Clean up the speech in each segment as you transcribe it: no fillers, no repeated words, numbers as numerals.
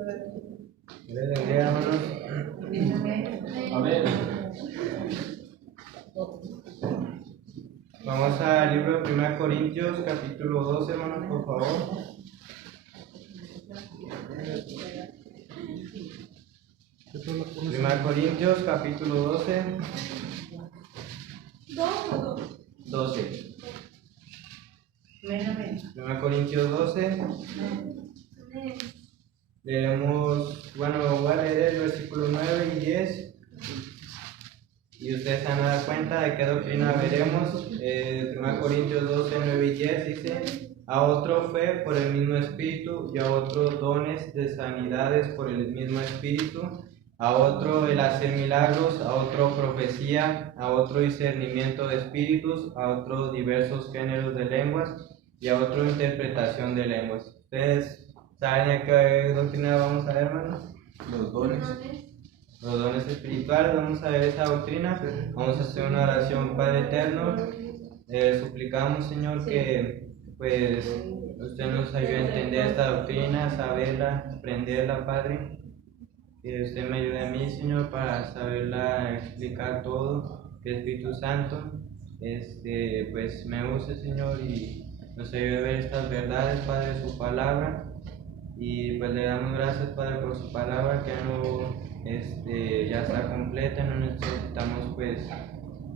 Les bendiga, hermanos. Amén. Vamos al libro de 1 Corintios, capítulo 12, hermanos, por favor. 1 Corintios, capítulo 12. 12. 1 Corintios 12. Leemos, bueno, voy a leer el versículo 9 y 10. Y ustedes se van a dar cuenta de qué doctrina veremos. 1 Corintios 12, 9 y 10 dice: a otro fe por el mismo Espíritu, y a otros dones de sanidades por el mismo Espíritu, a otro el hacer milagros, a otro profecía, a otro discernimiento de espíritus, a otros diversos géneros de lenguas, y a otro interpretación de lenguas. ¿Ustedes saben a qué doctrina vamos a ver, hermanos? Los dones. Los dones espirituales, vamos a ver esa doctrina. Vamos a hacer una oración. Padre eterno, suplicamos, Señor, que pues usted nos ayude a entender esta doctrina, saberla, aprenderla, Padre. Que usted me ayude a mí, Señor, para saberla explicar todo. Que el Espíritu Santo pues me use, Señor, y nos ayude a ver estas verdades, Padre, de su palabra. Y pues le damos gracias, Padre, por su palabra, que ya está completa. No necesitamos pues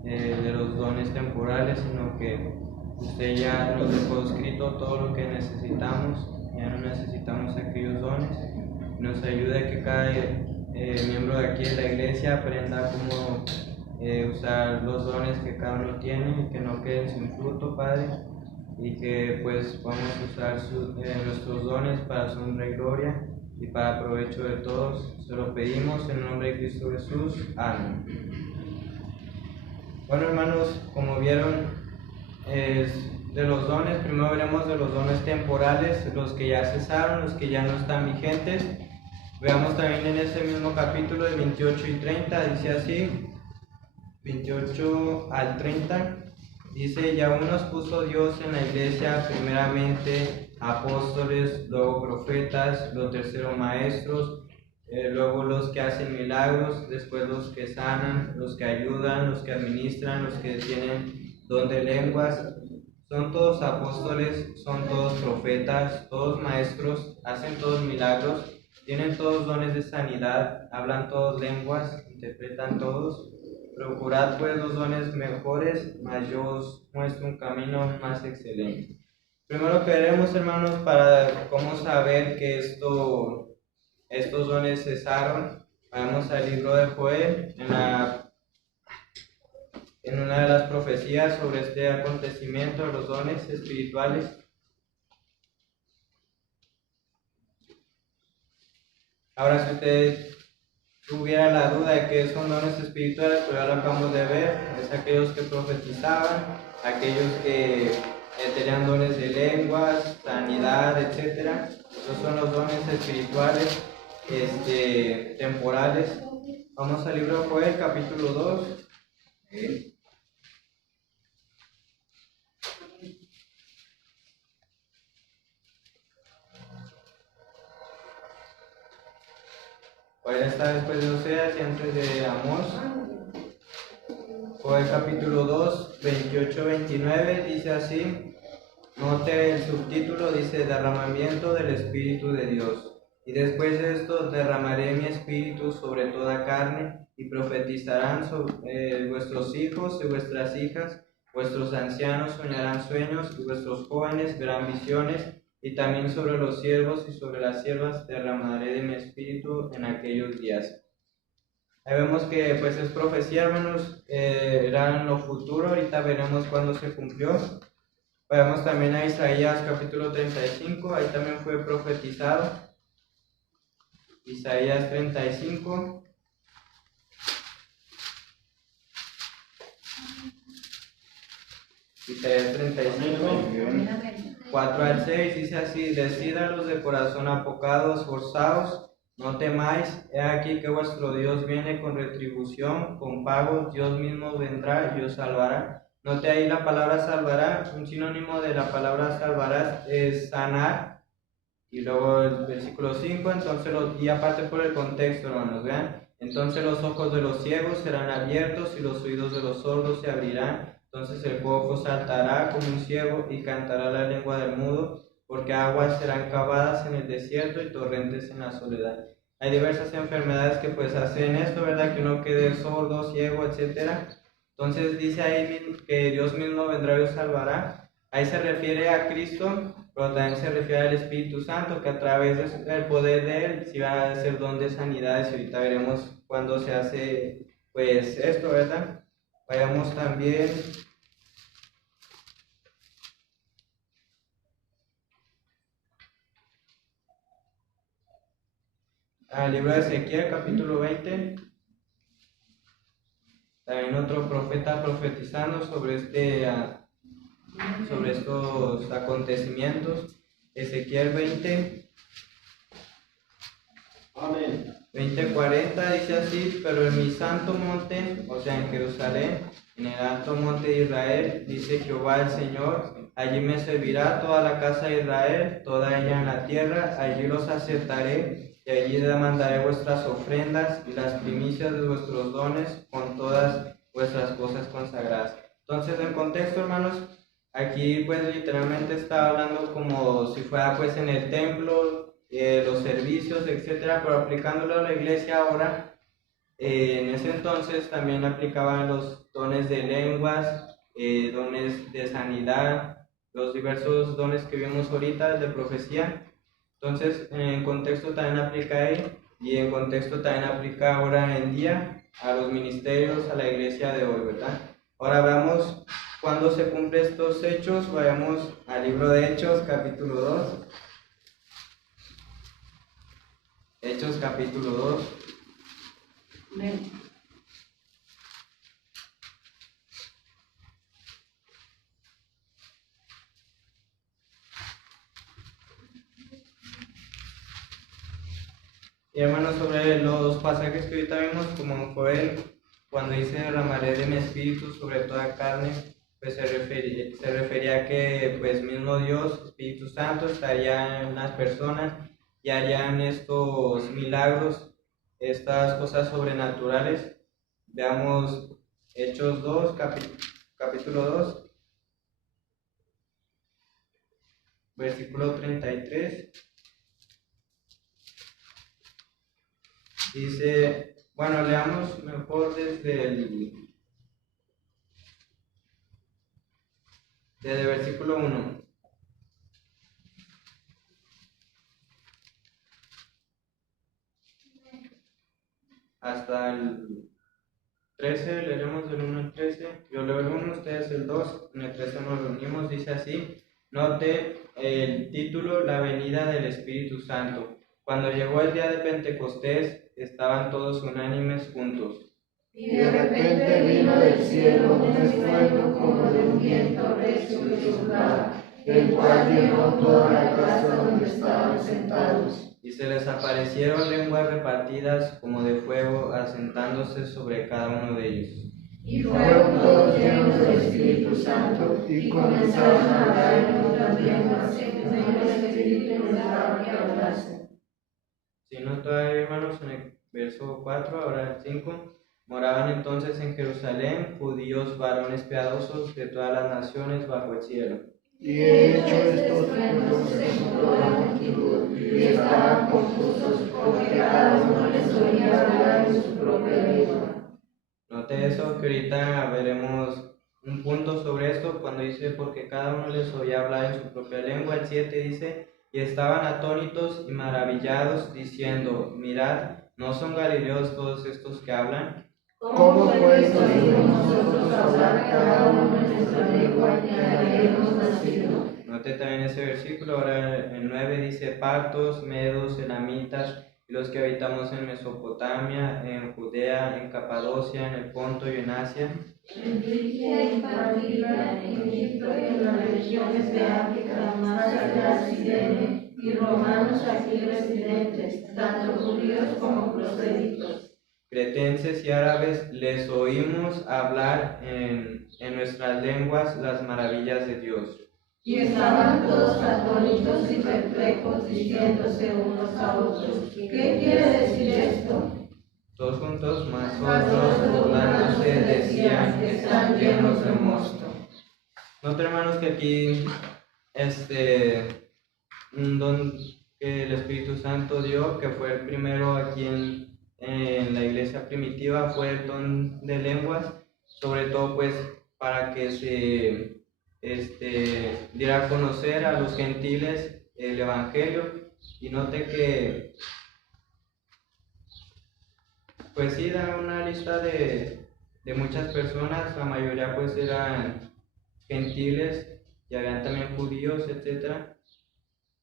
de los dones temporales, sino que usted ya nos dejó escrito todo lo que necesitamos. Ya no necesitamos aquellos dones. Nos ayuda a que cada miembro de aquí de la iglesia aprenda cómo usar los dones que cada uno tiene y que no queden sin fruto, Padre, y que pues podamos usar nuestros dones para su honra y gloria y para provecho de todos. Se lo pedimos en el nombre de Cristo Jesús. Amén. Bueno, hermanos, como vieron, de los dones, primero veremos de los dones temporales, los que ya cesaron, los que ya no están vigentes. Veamos también en ese mismo capítulo de 28 y 30, dice así, 28 al 30. Dice: y aún nos puso Dios en la iglesia primeramente apóstoles, luego profetas, los terceros maestros, luego los que hacen milagros, después los que sanan, los que ayudan, los que administran, los que tienen don de lenguas. Son todos apóstoles, son todos profetas, todos maestros, hacen todos milagros, tienen todos dones de sanidad, hablan todos lenguas, interpretan todos. Procurad pues los dones mejores, mas yo os muestro un camino más excelente. Primero que veremos, hermanos, para cómo saber que estos dones cesaron, vamos al libro de Joel, en una de las profecías sobre este acontecimiento de los dones espirituales. Ahora, si ustedes tuviera la duda de que son dones espirituales, pues ya lo acabamos de ver. Es aquellos que profetizaban, aquellos que tenían dones de lenguas, sanidad, etc. Esos son los dones espirituales temporales. Vamos al libro de Joel, capítulo 2. Joel está después de Oseas y antes de Amós. Joel capítulo 2, 28-29 dice así. Note el subtítulo, dice: derramamiento del Espíritu de Dios. Y después de esto derramaré mi espíritu sobre toda carne, y profetizarán vuestros hijos y vuestras hijas, vuestros ancianos soñarán sueños, y vuestros jóvenes verán visiones, y también sobre los siervos y sobre las siervas derramaré de mi espíritu en aquellos días. Ahí vemos que pues es profecía, hermanos, era en lo futuro. Ahorita veremos cuándo se cumplió. Vamos también a Isaías capítulo 35, ahí también fue profetizado. Isaías 35. Isaías 35, 4 al 6, dice así: decid a los de corazón apocado, esforzaos, no temáis, he aquí que vuestro Dios viene con retribución, con pago, Dios mismo vendrá y os salvará. Note ahí la palabra salvará. Un sinónimo de la palabra salvará es sanar, Y luego el versículo 5, entonces, y aparte por el contexto, hermanos, vean. Entonces los ojos de los ciegos serán abiertos y los oídos de los sordos se abrirán. Entonces el cojo saltará como un ciego y cantará la lengua del mudo, porque aguas serán cavadas en el desierto y torrentes en la soledad. Hay diversas enfermedades que pues hacen esto, ¿verdad? Que uno quede sordo, ciego, etcétera. Entonces dice ahí que Dios mismo vendrá y os salvará. Ahí se refiere a Cristo, pero también se refiere al Espíritu Santo, que a través del poder de Él sí va a hacer don de sanidades, y ahorita veremos cuándo se hace pues esto, ¿verdad? Vayamos también al libro de Ezequiel, capítulo 20. También otro profeta profetizando sobre sobre estos acontecimientos. Ezequiel 20. Amén. 20:40 dice así: pero en mi santo monte, o sea en Jerusalén, en el alto monte de Israel, dice Jehová el Señor, allí me servirá toda la casa de Israel, toda ella en la tierra, allí los aceptaré, y allí demandaré vuestras ofrendas y las primicias de vuestros dones con todas vuestras cosas consagradas. Entonces, en contexto, hermanos, aquí pues literalmente está hablando como si fuera pues en el templo, los servicios, etcétera, pero aplicándolo a la iglesia ahora. En ese entonces también aplicaban los dones de lenguas, dones de sanidad, los diversos dones que vimos ahorita de profecía. Entonces, en contexto también aplica ahí, y en contexto también aplica ahora en día a los ministerios, a la iglesia de hoy, ¿verdad? Ahora veamos cuándo se cumplen estos hechos. Vayamos al libro de Hechos, capítulo 2. Hechos capítulo 2. Amén. Y hermanos, sobre los pasajes que ahorita vimos, como fue cuando dice derramaré de mi espíritu sobre toda carne, pues se refería a que pues mismo Dios, Espíritu Santo, estaría en las personas y harían estos milagros, estas cosas sobrenaturales. Veamos Hechos 2, capítulo 2, versículo 33. Dice, bueno, leamos mejor desde el versículo 1 hasta el 13. Leeremos del 1 al 13. Yo leo el 1, ustedes el 2. En el 13 nos reunimos. Dice así: note el título, la venida del Espíritu Santo. Cuando llegó el día de Pentecostés, estaban todos unánimes juntos. Y de repente vino del cielo un estruendo como de un viento recio que soplaba, el cual llenó toda la casa donde estaban sentados. Y se les aparecieron lenguas repartidas como de fuego, asentándose sobre cada uno de ellos. Y fueron todos llenos del Espíritu Santo y comenzaron a hablar en otras lenguas, según el Espíritu les daba que hablasen. Si no, todavía, hermanos, en el verso 4, ahora el 5. Moraban entonces en Jerusalén judíos varones piadosos de todas las naciones bajo el cielo. Y he hecho estos pueblos en toda la multitud, y estaban confusos porque cada uno les oía hablar en su propia lengua. Note eso, que ahorita veremos un punto sobre esto, cuando dice porque cada uno les oía hablar en su propia lengua. El 7 dice, y estaban atónitos y maravillados, diciendo, mirad, ¿no son galileos todos estos que hablan? ¿Cómo pues oímos nosotros hablar cada uno en nuestra lengua que habíamos nacido? Note también ese versículo. Ahora el 9 dice, partos, medos, elamitas, y los que habitamos en Mesopotamia, en Judea, en Capadocia, en el Ponto y en Asia, En Frigia y Panfilia, en Egipto y en las regiones de África, más allá de Cirene, y romanos aquí residentes, tanto judíos como proselitos. cretenses y árabes, les oímos hablar en nuestras lenguas las maravillas de Dios. Y estaban todos atónitos y perplejos, diciéndose unos a otros: ¿Qué quiere decir esto? Todos juntos, mas otros burlándose decían: están llenos de mosto. Note, hermanos, que aquí un don que el Espíritu Santo dio, que fue el primero aquí en la iglesia primitiva, fue el don de lenguas, sobre todo pues para que se diera a conocer a los gentiles el Evangelio. Y note que pues sí da una lista de muchas personas, la mayoría pues eran gentiles y habían también judíos, etcétera.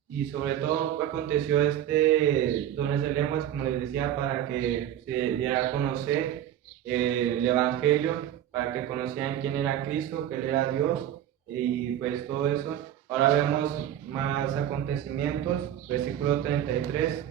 Y sobre todo aconteció dones de lenguas, como les decía, para que se diera a conocer el Evangelio, para que conocieran quién era Cristo, que Él era Dios, y pues todo eso. Ahora vemos más acontecimientos, versículo 33.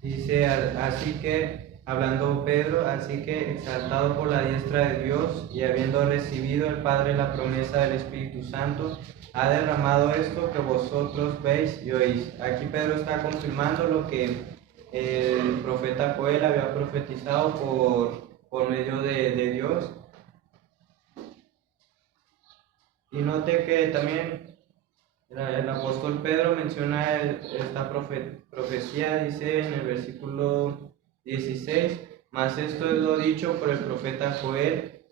Dice, así que, hablando Pedro, así que exaltado por la diestra de Dios y habiendo recibido el Padre la promesa del Espíritu Santo, ha derramado esto que vosotros veis y oís. Aquí Pedro está confirmando lo que el profeta Joel había profetizado por medio de Dios. Y note que también el apóstol Pedro menciona esta profecía, dice en el versículo 16, mas esto es lo dicho por el profeta Joel,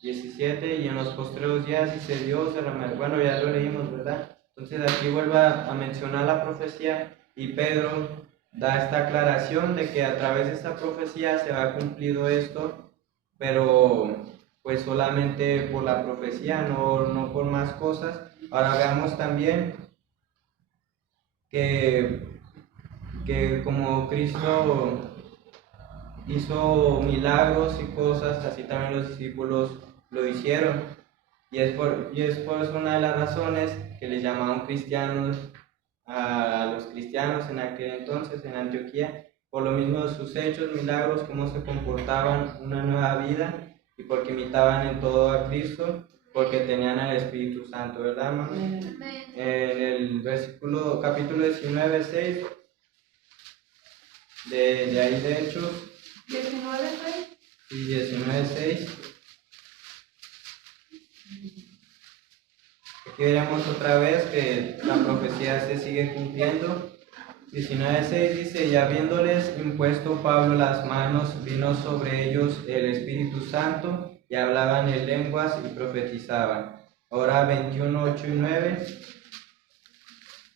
17, y en los postreros días dice Dios derramará. Bueno, ya lo leímos, ¿verdad? Entonces aquí vuelve a mencionar la profecía y Pedro da esta aclaración de que a través de esta profecía se va cumplido esto, pero pues solamente por la profecía, no por más cosas. Ahora veamos también que como Cristo hizo milagros y cosas, así también los discípulos lo hicieron. Y es por eso una de las razones que les llamaban cristianos a los cristianos en aquel entonces en Antioquía, por lo mismo de sus hechos, milagros, cómo se comportaban, una nueva vida, y porque imitaban en todo a Cristo, porque tenían al Espíritu Santo, ¿verdad, hermanos? En el capítulo 19, 6, de ahí de Hechos, 19:6. y 19, 6. Aquí veremos otra vez que la profecía se sigue cumpliendo. 19:6 dice: y habiéndoles impuesto Pablo las manos, vino sobre ellos el Espíritu Santo, y hablaban en lenguas y profetizaban. Ahora 21:8 y 9.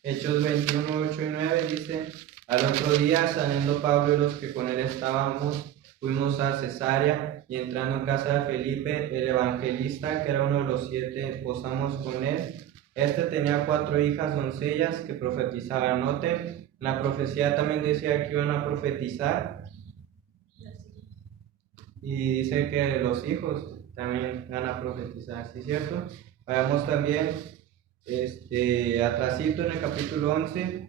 Hechos 21:8 y 9 dice: al otro día, saliendo Pablo y los que con él estábamos, fuimos a Cesarea, y entrando en casa de Felipe, el evangelista, que era uno de los 7, posamos con él. Este tenía 4 hijas doncellas que profetizaban. Note, la profecía también decía que iban a profetizar, y dice que los hijos también van a profetizar, ¿sí es cierto? Veamos también atrasito en el capítulo 11,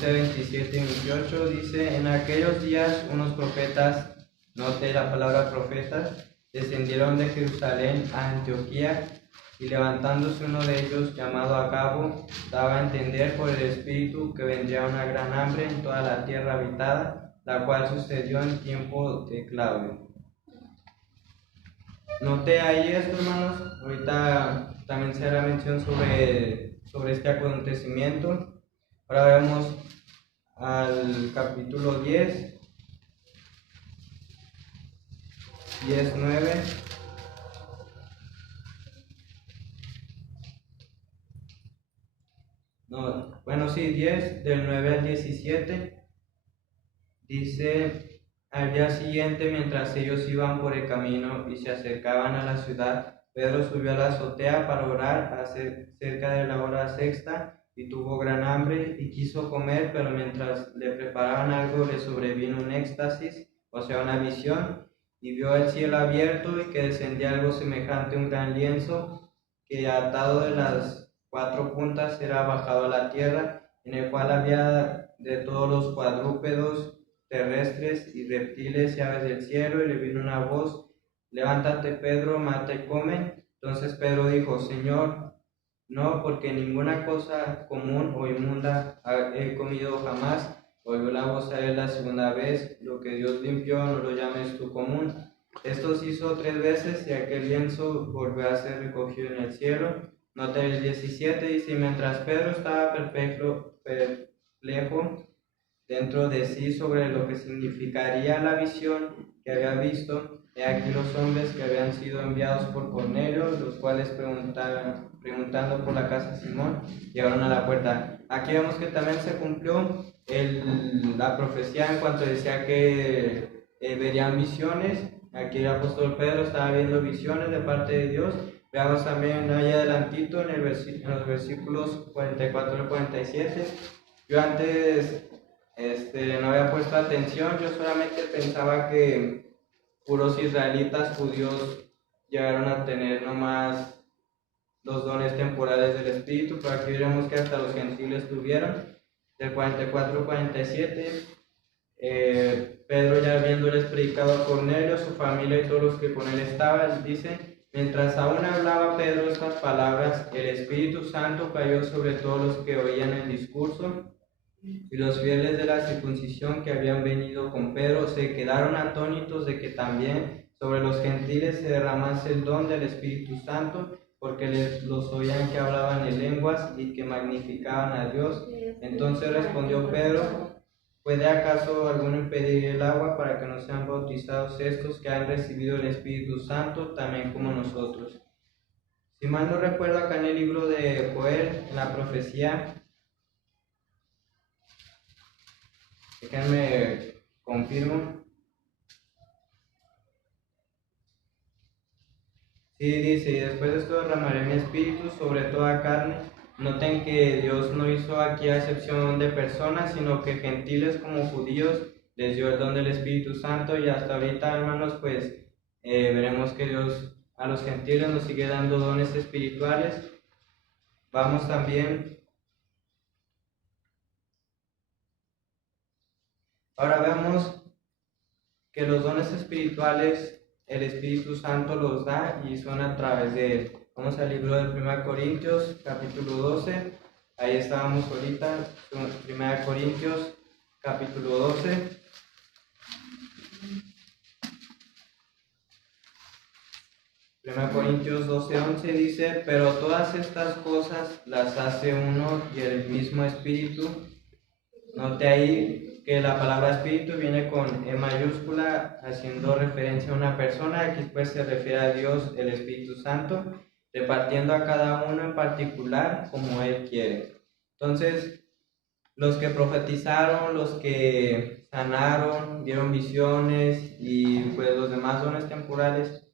27 y 28, dice: en aquellos días unos profetas, note la palabra profetas, descendieron de Jerusalén a Antioquía, y levantándose uno de ellos, llamado Agabo, daba a entender por el Espíritu que vendría una gran hambre en toda la tierra habitada, la cual sucedió en tiempo de Claudio. Note ahí esto, hermanos. Ahorita también se hará mención sobre este acontecimiento. Ahora vemos al capítulo 10, 9. No, bueno, sí, 10, del 9 al 17. Dice: al día siguiente, mientras ellos iban por el camino y se acercaban a la ciudad, Pedro subió a la azotea para orar cerca de la hora sexta, y tuvo gran hambre y quiso comer, pero mientras le preparaban algo le sobrevino un éxtasis, o sea, una visión, y vio el cielo abierto y que descendía algo semejante a un gran lienzo, que atado de las 4 puntas era bajado a la tierra, en el cual había de todos los cuadrúpedos terrestres y reptiles y aves del cielo, y le vino una voz: levántate, Pedro, mata y come. Entonces Pedro dijo: Señor, no, porque ninguna cosa común o inmunda he comido jamás. Volvió la voz a él la segunda vez: lo que Dios limpió, no lo llames tú común. Esto se hizo 3 veces, y aquel lienzo volvió a ser recogido en el cielo. Nota el 17, dice: mientras Pedro estaba perplejo dentro de sí sobre lo que significaría la visión que había visto, he aquí los hombres que habían sido enviados por Cornelio, los cuales preguntando por la casa de Simón, llegaron a la puerta. Aquí vemos que también se cumplió la profecía en cuanto decía que verían visiones. Aquí el apóstol Pedro estaba viendo visiones de parte de Dios. Veamos también ahí adelantito en los versículos 44 al 47. Yo antes no había puesto atención, yo solamente pensaba que puros israelitas judíos llegaron a tener nomás los dones temporales del Espíritu, pero aquí veremos que hasta los gentiles tuvieron. Del 44 al 47, Pedro, ya habiéndoles predicado a Cornelio, su familia y todos los que con él estaban, dice: mientras aún hablaba Pedro estas palabras, el Espíritu Santo cayó sobre todos los que oían el discurso. Y los fieles de la circuncisión que habían venido con Pedro se quedaron atónitos de que también sobre los gentiles se derramase el don del Espíritu Santo, porque los oían que hablaban en lenguas y que magnificaban a Dios. Entonces respondió Pedro: ¿puede acaso alguno impedir el agua para que no sean bautizados estos que han recibido el Espíritu Santo también como nosotros? Si mal no recuerdo, acá en el libro de Joel, en la profecía, déjenme confirmo. Sí, dice: y después de esto derramaré mi espíritu sobre toda carne. Noten que Dios no hizo aquí acepción de personas, sino que gentiles como judíos les dio el don del Espíritu Santo, y hasta ahorita, hermanos, pues veremos que Dios a los gentiles nos sigue dando dones espirituales. Vamos también. Ahora vemos que los dones espirituales el Espíritu Santo los da y son a través de él. Vamos al libro de 1 Corintios, capítulo 12. Ahí estábamos ahorita, 1 Corintios, capítulo 12. Corintios 12:11 dice: pero todas estas cosas las hace uno y el mismo Espíritu. Note ahí que la palabra Espíritu viene con E mayúscula, haciendo referencia a una persona. Aquí pues se refiere a Dios, el Espíritu Santo, repartiendo a cada uno en particular como Él quiere. Entonces, los que profetizaron, los que sanaron, vieron visiones y pues los demás dones temporales,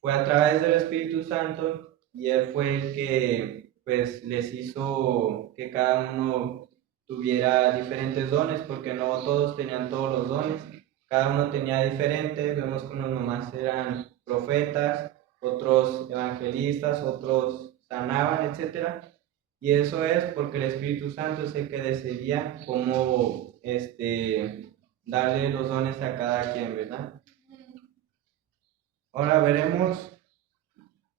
fue a través del Espíritu Santo, y Él fue el que pues les hizo que cada uno tuviera diferentes dones, porque no todos tenían todos los dones, cada uno tenía diferentes. Vemos que unos nomás eran profetas, otros evangelistas, otros sanaban, etc. Y eso es porque el Espíritu Santo es el que decidía cómo darle los dones a cada quien, ¿verdad? Ahora veremos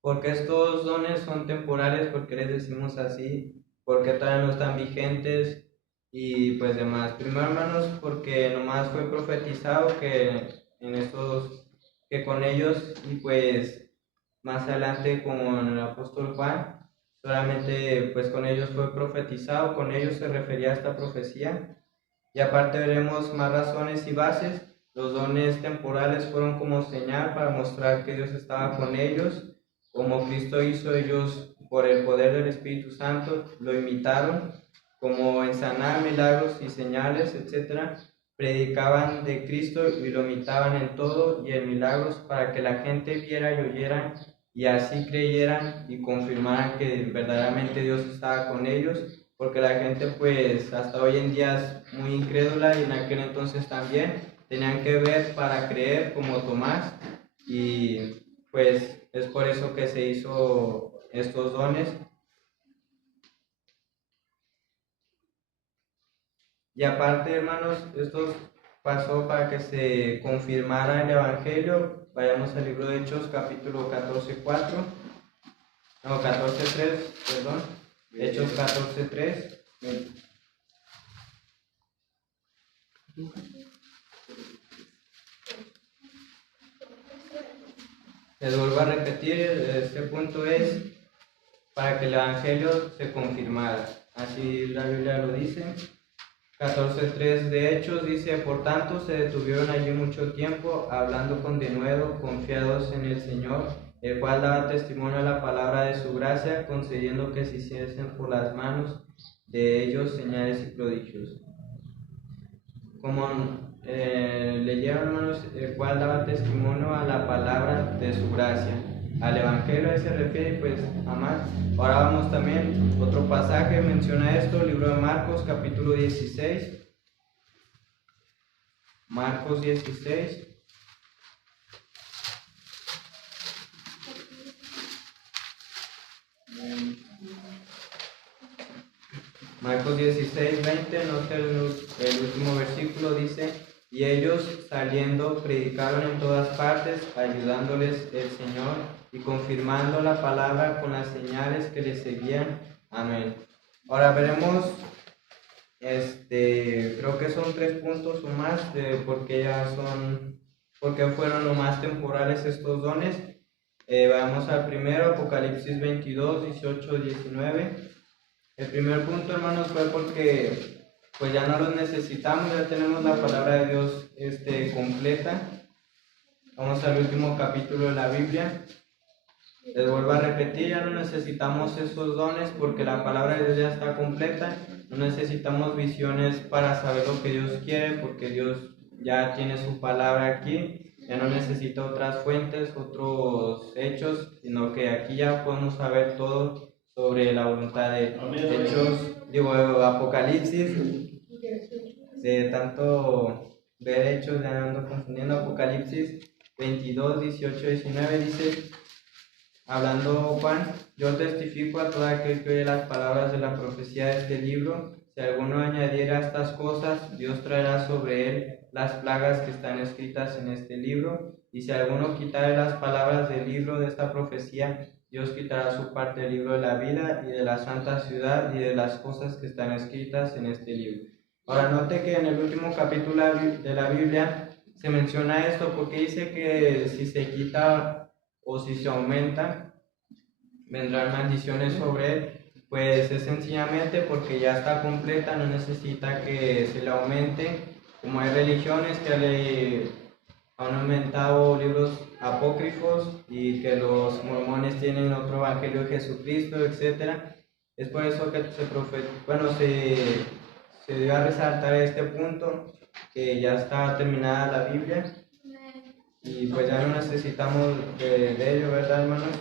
por qué estos dones son temporales, por qué les decimos así, por qué todavía no están vigentes y pues demás. Primero, hermanos, porque nomás fue profetizado que con ellos, y pues más adelante con el apóstol Juan, solamente pues con ellos fue profetizado, con ellos se refería a esta profecía. Y aparte veremos más razones y bases. Los dones temporales fueron como señal para mostrar que Dios estaba con ellos. Como Cristo hizo, ellos por el poder del Espíritu Santo lo imitaron, como en sanar, milagros y señales, etc. Predicaban de Cristo y lo imitaban en todo y en milagros, para que la gente viera y oyera y así creyeran y confirmaran que verdaderamente Dios estaba con ellos. Porque la gente pues hasta hoy en día es muy incrédula, y en aquel entonces también tenían que ver para creer, como Tomás, y pues es por eso que se hizo estos dones. Y aparte, hermanos, estos pasó para que se confirmara el Evangelio. Vayamos al libro de Hechos, capítulo 14:4. No, 14:3, perdón. Hechos 14:3. Les vuelvo a repetir, este punto es para que el Evangelio se confirmara. Así la Biblia lo dice. 14:3 de Hechos dice: por tanto se detuvieron allí mucho tiempo, hablando con denuedo, confiados en el Señor, el cual daba testimonio a la palabra de su gracia, concediendo que se hiciesen por las manos de ellos señales y prodigios. Como leyeron, hermanos, el cual daba testimonio a la palabra de su gracia. Al Evangelio se refiere, pues, a más. Ahora vamos también, otro pasaje menciona esto, libro de Marcos, capítulo 16. Marcos 16. Marcos 16:20, nota el último versículo, dice: y ellos saliendo predicaron en todas partes, ayudándoles el Señor y confirmando la palabra con las señales que les seguían. Amén. Ahora veremos, creo que son 3 puntos o más de por qué fueron lo más temporales estos dones. Vamos al primero, Apocalipsis 22:18-19. El primer punto, hermanos, fue porque pues ya no los necesitamos, ya tenemos la palabra de Dios completa. Vamos al último capítulo de la Biblia. Les vuelvo a repetir, ya no necesitamos esos dones porque la palabra de Dios ya está completa. No necesitamos visiones para saber lo que Dios quiere, porque Dios ya tiene su palabra aquí. Ya no necesita otras fuentes, otros hechos, sino que aquí ya podemos saber todo sobre la voluntad de Apocalipsis. De tanto ver Hechos, ya ando confundiendo. Apocalipsis 22:18-19 dice, hablando Juan: yo testifico a todo aquel que oye las palabras de la profecía de este libro. Si alguno añadiera estas cosas, Dios traerá sobre él las plagas que están escritas en este libro. Y si alguno quitare las palabras del libro de esta profecía, Dios quitará su parte del libro de la vida y de la santa ciudad y de las cosas que están escritas en este libro. Ahora note que en el último capítulo de la Biblia se menciona esto, porque dice que si se quita o si se aumenta, vendrán maldiciones sobre él. Pues es sencillamente porque ya está completa, no necesita que se le aumente. Como hay religiones que han aumentado libros apócrifos y que los mormones tienen otro evangelio de Jesucristo, etc. Es por eso que se dio a resaltar este punto, que ya está terminada la Biblia y pues ya no necesitamos de ello, ¿verdad, hermanos?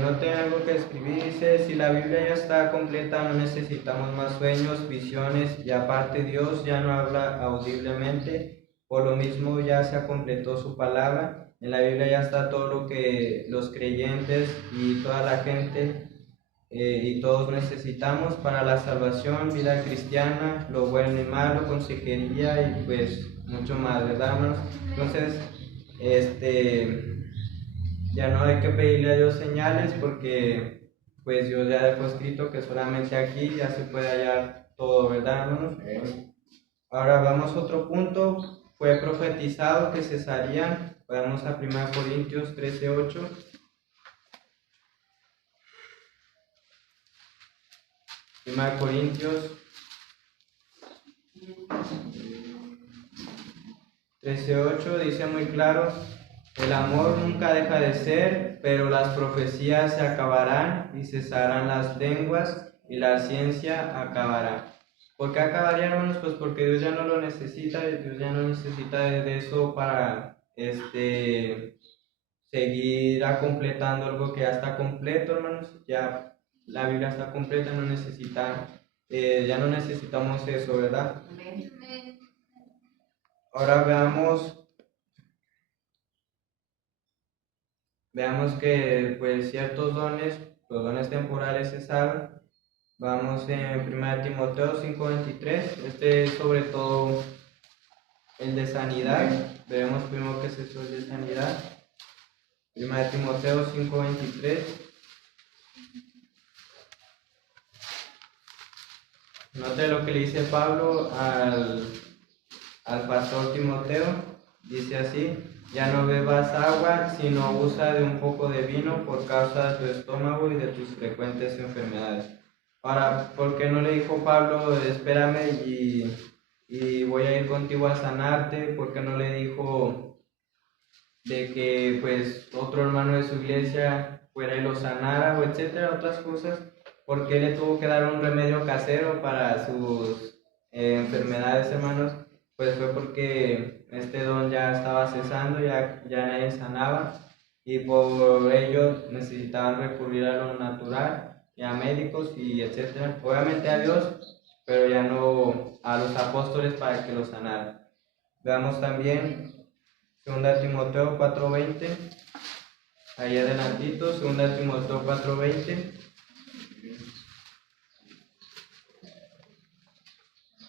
No tengo algo que escribir, dice: si la Biblia ya está completa, no necesitamos más sueños, visiones, y aparte Dios ya no habla audiblemente, por lo mismo ya se completó su palabra. En la Biblia ya está todo lo que los creyentes y toda la gente y todos necesitamos para la salvación, vida cristiana, lo bueno y malo, consejería y pues mucho más, ¿verdad, hermanos? Entonces, ya no hay que pedirle a Dios señales, porque pues Dios ya dejó escrito que solamente aquí ya se puede hallar todo, ¿verdad, hermanos? Ahora vamos a otro punto. Fue profetizado que cesarían. Vamos a 1 Corintios 13:8. 1 Corintios 13:8 dice muy claro: el amor nunca deja de ser, pero las profecías se acabarán y cesarán las lenguas y la ciencia acabará. ¿Por qué acabaría, hermanos? Pues porque Dios ya no lo necesita, Dios ya no necesita de eso para seguir completando algo que ya está completo, hermanos. Ya la Biblia está completa, no necesita, ya no necesitamos eso, ¿verdad? Ahora veamos que pues ciertos dones, los dones temporales cesaron, Vamos en 1 Timoteo 5:23. Este es sobre todo el de sanidad. Veremos primero qué es eso de sanidad. 1 Timoteo 5:23. Note lo que le dice Pablo al pastor Timoteo. Dice así: ya no bebas agua, sino abusa de un poco de vino por causa de tu estómago y de tus frecuentes enfermedades. Ahora, ¿por qué no le dijo Pablo, espérame y voy a ir contigo a sanarte? ¿Por qué no le dijo de que pues otro hermano de su iglesia fuera y lo sanara o etcétera, otras cosas? ¿Por qué le tuvo que dar un remedio casero para sus enfermedades, hermanos? Pues fue porque este don ya estaba cesando, ya nadie sanaba, y por ello necesitaban recurrir a lo natural y a médicos y etcétera. Obviamente a Dios, pero ya no a los apóstoles para que los sanaran. Veamos también 2 Timoteo 4:20, ahí adelantito, 2 Timoteo 4:20.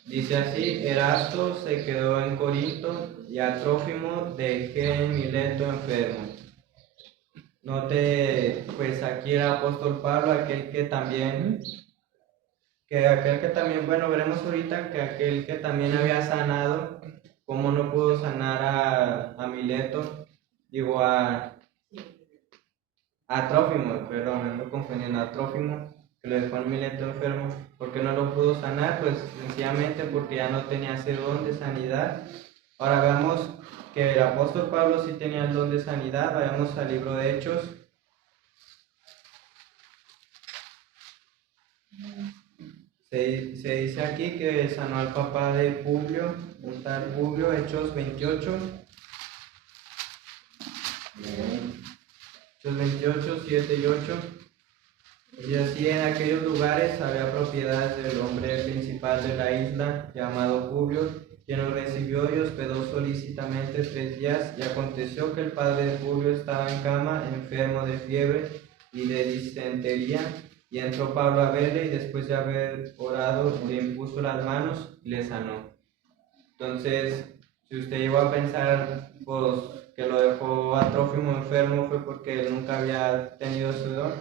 Dice así: Erasto se quedó en Corinto y a Trófimo dejé en Mileto enfermo. Note, pues aquí el apóstol Pablo, aquel que también, bueno, veremos ahorita que aquel que también había sanado, como no pudo sanar a Mileto, digo a Trófimo, perdón, me ando confundiendo, a Trófimo, que lo dejó en Mileto enfermo. ¿Por qué no lo pudo sanar? Pues sencillamente porque ya no tenía ese don de sanidad. Ahora veamos que el apóstol Pablo sí tenía el don de sanidad. Vayamos al libro de Hechos. Se dice aquí que sanó al papá de Publio, un tal Publio, Hechos 28. Hechos 28, 7 y 8. Y así en aquellos lugares había propiedades del hombre principal de la isla, llamado Publio, quien lo recibió y hospedó solícitamente 3 días. Y aconteció que el padre de Publio estaba en cama, enfermo de fiebre y de disentería. Y entró Pablo a verle, y después de haber orado, le impuso las manos y le sanó. Entonces, si usted llegó a pensar pues, que lo dejó a Trófimo enfermo fue porque él nunca había tenido ese don,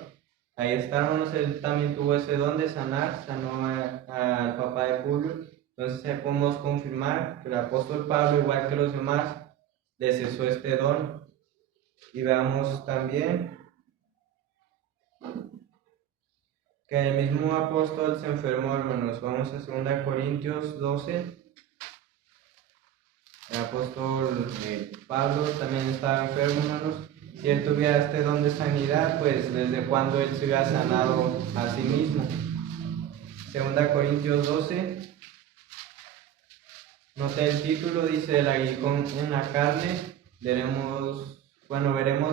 ahí está, hermanos, él también tuvo ese don de sanar, sanó al papá de Publio. Entonces podemos confirmar que el apóstol Pablo, igual que los demás, le cesó este don. Y veamos también que el mismo apóstol se enfermó, hermanos. Vamos a 2 Corintios 12. El apóstol Pablo también estaba enfermo, hermanos. Si él tuviera este don de sanidad, pues desde cuando él se hubiera sanado a sí mismo. 2 Corintios 12. Note el título, dice: el aguijón en la carne. Veremos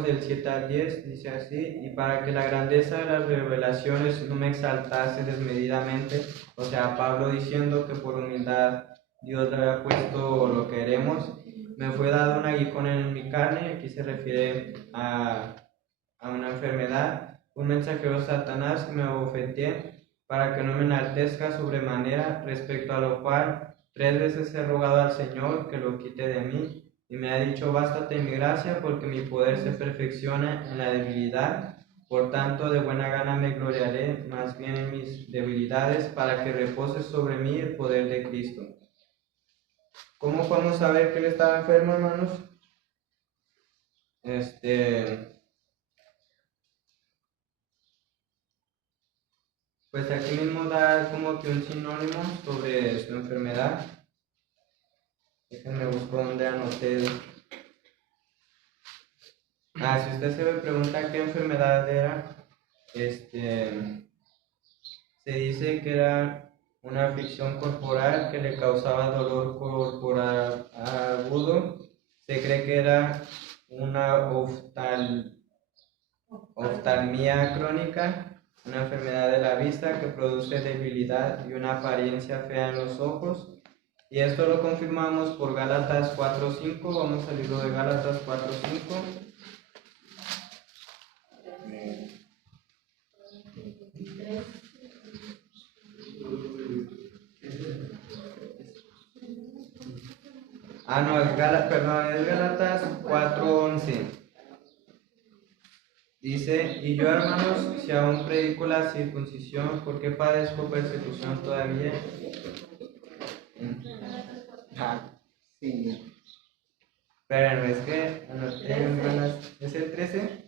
del 7 al 10, dice así: y para que la grandeza de las revelaciones no me exaltase desmedidamente, o sea, Pablo diciendo que por humildad Dios le había puesto lo que queremos, me fue dado un aguijón en mi carne. Aquí se refiere a una enfermedad, un mensajero de Satanás que me abofeteé, para que no me enaltezca sobremanera, respecto a lo cual 3 veces he rogado al Señor que lo quite de mí, y me ha dicho: bástate mi gracia, porque mi poder se perfecciona en la debilidad. Por tanto, de buena gana me gloriaré más bien en mis debilidades, para que repose sobre mí el poder de Cristo. ¿Cómo podemos saber que él estaba enfermo, hermanos? Pues aquí mismo da como que un sinónimo sobre su enfermedad. Déjenme buscar donde anoté. Si usted se me pregunta qué enfermedad era, se dice que era una aflicción corporal que le causaba dolor corporal agudo. Se cree que era una oftalmía crónica, una enfermedad de la vista que produce debilidad y una apariencia fea en los ojos. Y esto lo confirmamos por Gálatas 4:5. Vamos al libro de Gálatas 4:5. No, es Gálatas 4:11. Dice, y yo, hermanos, si aún predico la circuncisión, ¿por qué padezco persecución todavía? Sí. Pero es que es el 13.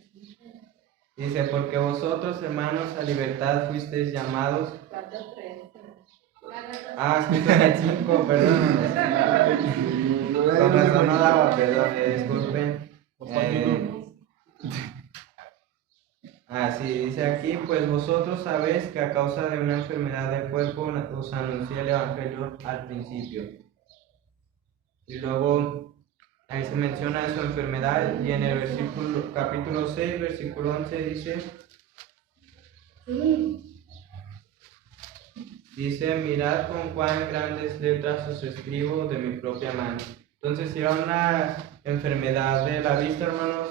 Dice, porque vosotros, hermanos, a libertad fuisteis llamados. Escrito en el 5, perdón. Con razón no daba, perdón, disculpen. Sí, dice aquí, pues vosotros sabéis que a causa de una enfermedad del cuerpo os anuncié el Evangelio al principio. Y luego ahí se menciona su enfermedad y en el capítulo 6, versículo 11 dice, mirad con cuán grandes letras os escribo de mi propia mano. Entonces, si era una enfermedad de la vista, hermanos,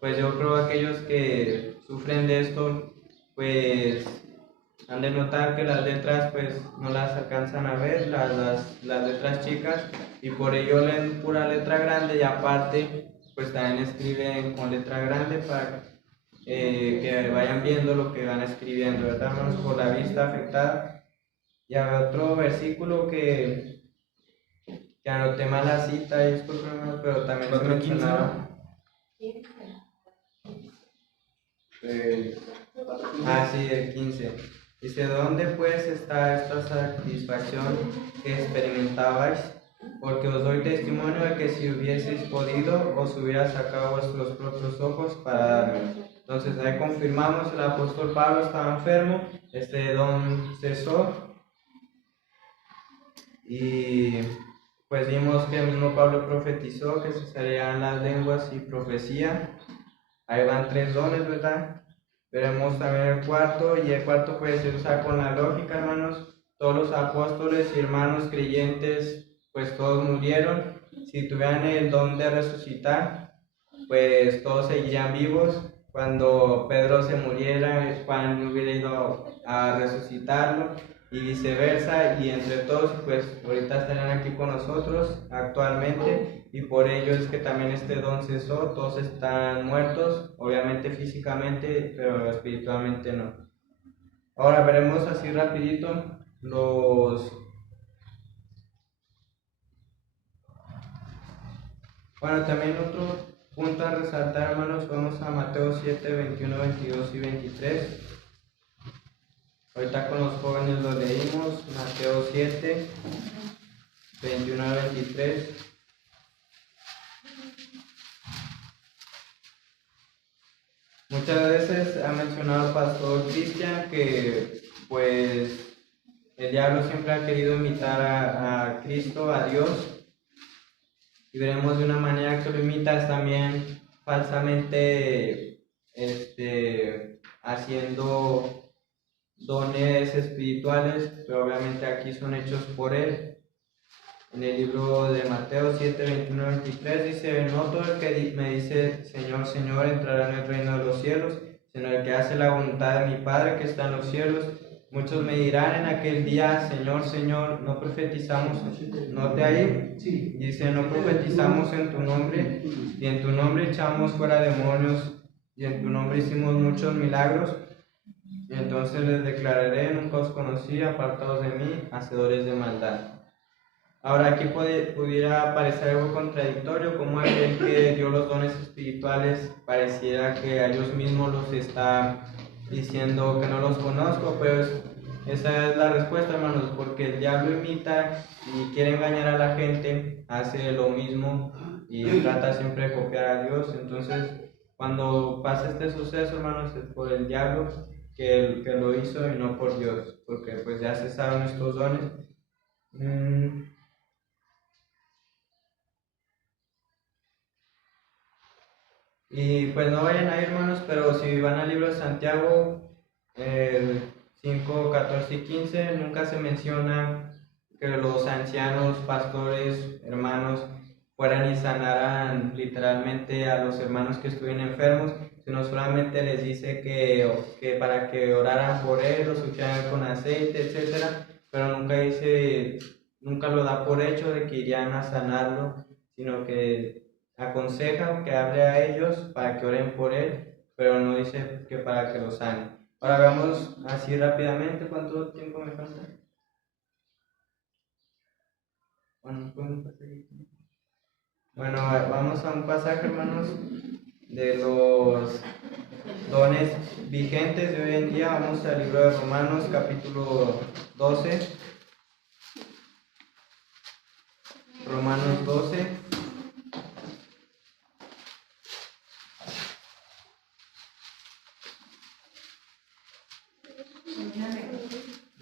pues yo creo que aquellos que sufren de esto, pues han de notar que las letras pues no las alcanzan a ver, las letras chicas, y por ello leen pura letra grande y aparte pues también escriben con letra grande para que vayan viendo lo que van escribiendo, ¿verdad, hermanos? Por la vista afectada. Y hay otro versículo que anoté mal la cita, disculpen, hermanos, pero también se mencionaba. Sí, el 15. Dice, ¿dónde pues está esta satisfacción que experimentabais? Porque os doy testimonio de que si hubieseis podido, os hubiera sacado vuestros propios ojos para darme. Entonces ahí confirmamos, el apóstol Pablo estaba enfermo, este don cesó, y pues vimos que el mismo Pablo profetizó que cesarían las lenguas y profecía. Ahí van 3 dones, ¿verdad? Veremos también el cuarto, y el cuarto pues se usa con la lógica, hermanos. Todos los apóstoles y hermanos creyentes, pues todos murieron. Si tuvieran el don de resucitar, pues todos seguirían vivos. Cuando Pedro se muriera, Juan hubiera ido a resucitarlo y viceversa, y entre todos, pues ahorita estarán aquí con nosotros actualmente, y por ello es que también este don cesó. Todos están muertos, obviamente físicamente, pero espiritualmente no. Ahora veremos así rapidito también otro punto a resaltar, hermanos, vamos a Mateo 7, 21, 22 y 23. Ahorita con los jóvenes lo leímos, Mateo 7, 21 a 23. Muchas veces ha mencionado el pastor Cristian que pues el diablo siempre ha querido imitar a Cristo, a Dios, y veremos de una manera que lo imitas también falsamente haciendo dones espirituales, pero obviamente aquí son hechos por él. En el libro de Mateo 7, 21, 23 dice, no todo el que me dice Señor, Señor entrará en el reino de los cielos, sino el que hace la voluntad de mi Padre que está en los cielos. Muchos me dirán en aquel día, Señor, Señor, no profetizamos, note ahí, dice, no profetizamos en tu nombre, y en tu nombre echamos fuera demonios, y en tu nombre hicimos muchos milagros. Y entonces les declararé, nunca os conocí, apartados de mí, hacedores de maldad. Ahora aquí pudiera parecer algo contradictorio, como aquel que dio los dones espirituales pareciera que a ellos mismos los está diciendo que no los conozco, pero esa es la respuesta, hermanos, porque el diablo imita y quiere engañar a la gente, hace lo mismo y trata siempre de copiar a Dios. Entonces, cuando pasa este suceso, hermanos, es por el diablo que lo hizo y no por Dios, porque pues ya cesaron estos dones. Y pues no vayan a ir, hermanos, pero si van al libro de Santiago, 5, 14 y 15, nunca se menciona que los ancianos, pastores, hermanos, fueran y sanaran literalmente a los hermanos que estuvieran enfermos, sino solamente les dice que para que oraran por él, los untaran con aceite, etc. Pero nunca dice nunca lo da por hecho de que irían a sanarlo, sino que aconseja que hable a ellos para que oren por él, pero no dice que para que lo sane. Ahora veamos así rápidamente cuánto tiempo me falta. Bueno, vamos a un pasaje, hermanos, de los dones vigentes de hoy en día. Vamos al libro de Romanos, capítulo 12. Romanos 12.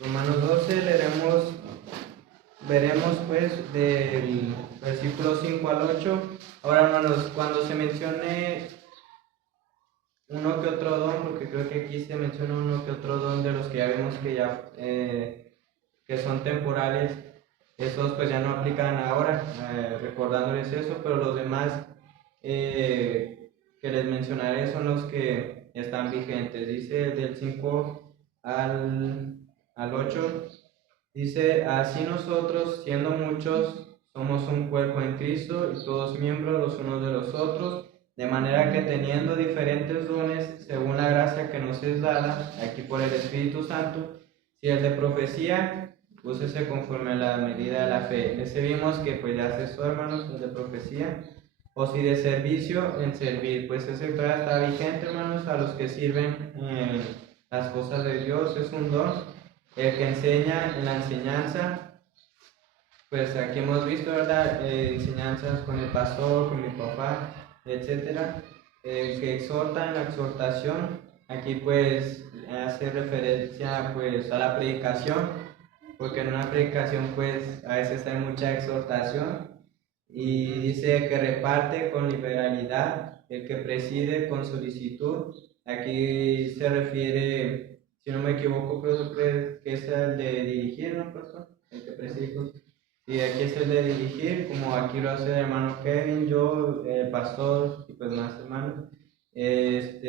Romanos 12 veremos pues del versículo 5 al 8. Ahora, hermanos, cuando se mencione uno que otro don, porque creo que aquí se menciona uno que otro don de los que ya vemos que ya que son temporales, esos pues ya no aplican ahora, recordándoles eso, pero los demás que les mencionaré son los que están vigentes. Dice del 5 al 8, dice: así nosotros, siendo muchos, somos un cuerpo en Cristo y todos miembros los unos de los otros, de manera que teniendo diferentes dones según la gracia que nos es dada, aquí por el Espíritu Santo, si el de profecía, úsese conforme a la medida de la fe. Ese vimos que pues ya cesó, hermanos, el de profecía. O si de servicio, en servir. Pues ese todavía está vigente, hermanos, a los que sirven en las cosas de Dios, es un don. El que enseña en la enseñanza, pues aquí hemos visto, ¿verdad? Enseñanzas con el pastor, con mi papá, etcétera. El que exhorta en la exhortación, aquí pues hace referencia pues a la predicación, porque en una predicación pues a veces hay mucha exhortación. Y dice que reparte con liberalidad, el que preside con solicitud. Aquí se refiere, si no me equivoco, creo que es el de dirigir, ¿no, pastor? El que preside con... Y aquí es el de dirigir, como aquí lo hace el hermano Kevin, yo, el pastor y pues más hermanos. El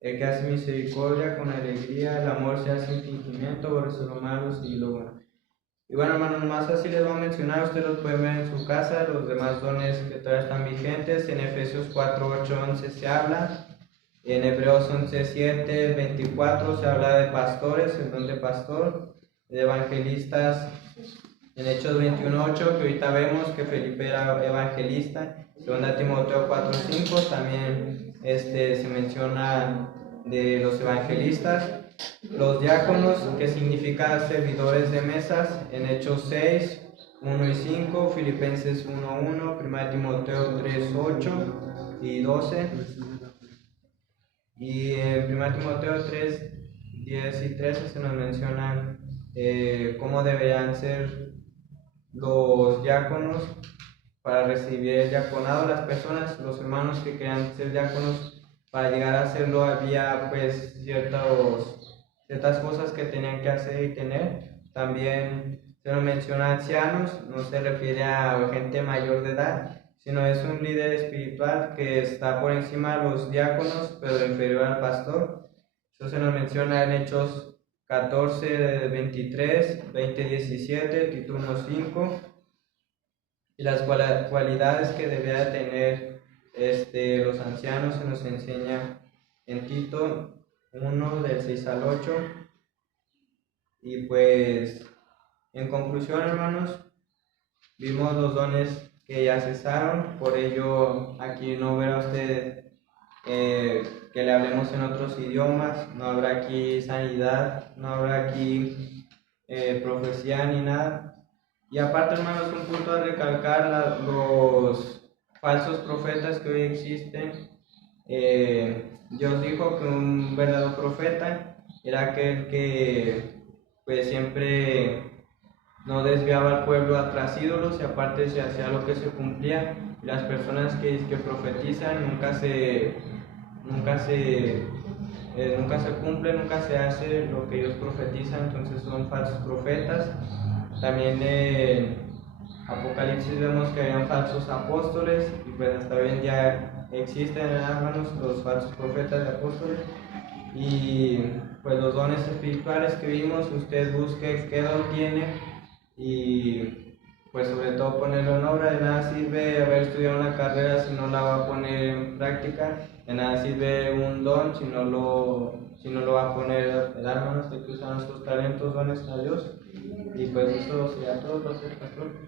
que hace misericordia con alegría, el amor se hace sin fingimiento, aborrece lo malo y lo bueno. Y bueno, hermano, nomás así les voy a mencionar, ustedes los pueden ver en su casa, los demás dones que todavía están vigentes. En Efesios 4, 8, 11 se habla, en Hebreos 11, 7, 24 se habla de pastores, el don de pastor, de evangelistas, en Hechos 21, 8, que ahorita vemos que Felipe era evangelista. 2 Timoteo 4, 5 también se menciona de los evangelistas. Los diáconos, que significa servidores de mesas, en Hechos 6, 1 y 5, Filipenses 1, 1, 1 Timoteo 3, 8 y 12. Y en 1 Timoteo 3, 10 y 13 se nos mencionan cómo deberían ser los diáconos para recibir el diaconado. Las personas, los hermanos que querían ser diáconos, para llegar a hacerlo había pues ciertas cosas que tenían que hacer y tener. También se nos menciona ancianos, no se refiere a gente mayor de edad, sino es un líder espiritual que está por encima de los diáconos, pero inferior al pastor. Eso se nos menciona en Hechos 14, 23, 20, 17, Tito 1, 5. Y las cualidades que debía tener los ancianos se nos enseña en Tito 1, del 6 al 8. Y pues, en conclusión, hermanos, vimos los dones que ya cesaron, por ello aquí no verá usted que le hablemos en otros idiomas, no habrá aquí sanidad, no habrá aquí profecía ni nada. Y aparte, hermanos, un punto a recalcar, los falsos profetas que hoy existen. Dios dijo que un verdadero profeta era aquel que pues siempre no desviaba al pueblo tras ídolos, y aparte se hacía lo que se cumplía. Y las personas que profetizan nunca se cumple, nunca se hace lo que ellos profetizan, entonces son falsos profetas. También en Apocalipsis vemos que habían falsos apóstoles, y pues hasta hoy en día existen, hermanos, los falsos profetas y apóstoles. Y pues los dones espirituales que vimos, usted busque qué don tiene y pues sobre todo ponerlo en obra. De nada sirve haber estudiado una carrera si no la va a poner en práctica. De nada sirve un don si no lo va a poner a dar, hermanos. Hay que usar nuestros talentos, dones a Dios. Y pues eso sería todo, pastor.